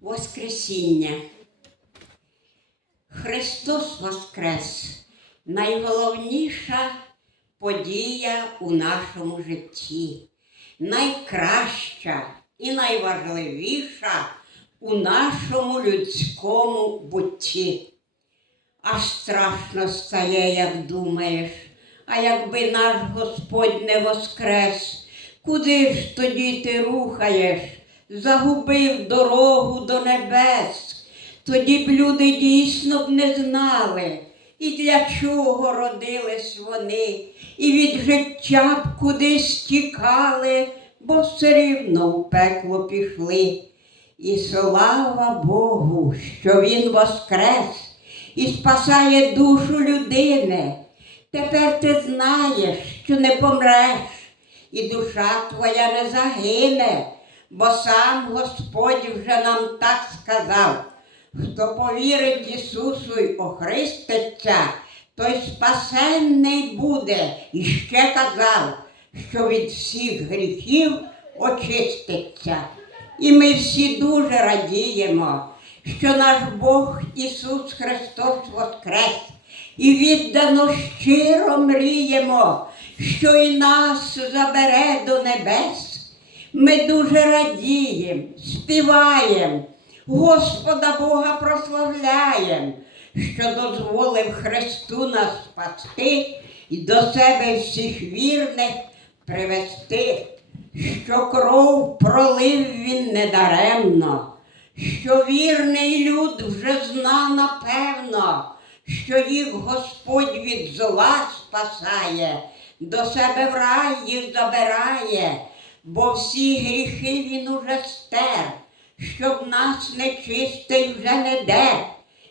Воскресіння. Христос Воскрес найголовніша подія у нашому житті, найкраща і найважливіша у нашому людському бутті. Аж страшно стає, як думаєш, а якби наш Господь не воскрес, куди ж тоді ти рухаєш? Загубив дорогу до небес. Тоді б люди дійсно б не знали, і для чого родились вони, і від життя б кудись тікали, бо все рівно в пекло пішли. І слава Богу, що Він воскрес і спасає душу людини. Тепер ти знаєш, що не помреш, і душа твоя не загине, бо сам Господь вже нам так сказав. Хто повірить Ісусу й охриститься, той спасенний буде. І ще казав, що від всіх гріхів очиститься. І ми всі дуже радіємо, що наш Бог Ісус Христос Воскрес, і віддано щиро мріємо, що і нас забере до небес. Ми дуже радіємо, співаємо, Господа Бога прославляємо, що дозволив Христу нас спасти і до себе всіх вірних привести, що кров пролив він недаремно, що вірний люд вже зна напевно, що їх Господь від зла спасає, до себе в рай їх забирає, бо всі гріхи він уже стер, щоб нас нечистий вже не де.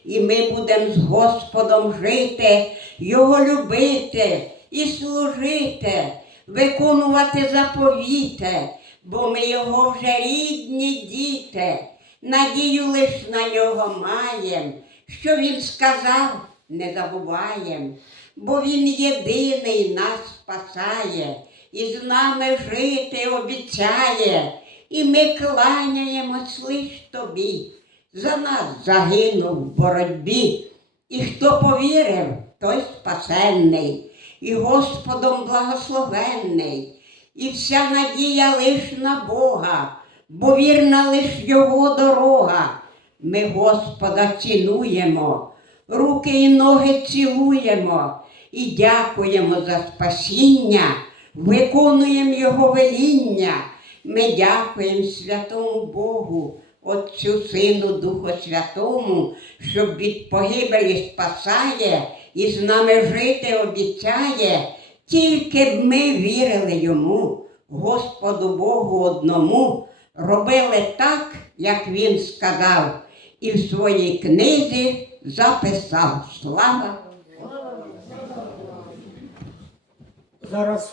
І ми будемо з Господом жити, Його любити і служити, виконувати заповіти, бо ми Його вже рідні діти, надію лиш на нього маєм, що Він сказав, не забуваєм, бо Він єдиний нас спасає, і з нами жити обіцяє, і ми кланяємось лиш тобі за нас загинув в боротьбі. І хто повірив, той спасенний, і Господом благословенний, і вся надія лиш на Бога, бо вірна лиш Його дорога. Ми Господа цінуємо, руки і ноги цілуємо і дякуємо за спасіння, виконуємо Його веління. Ми дякуємо святому Богу, Отцю Сину, Духу Святому, що від погибелі спасає і з нами жити обіцяє, тільки б ми вірили йому, Господу Богу одному, робили так, як Він сказав, і в своїй книзі записав. Слава! Зараз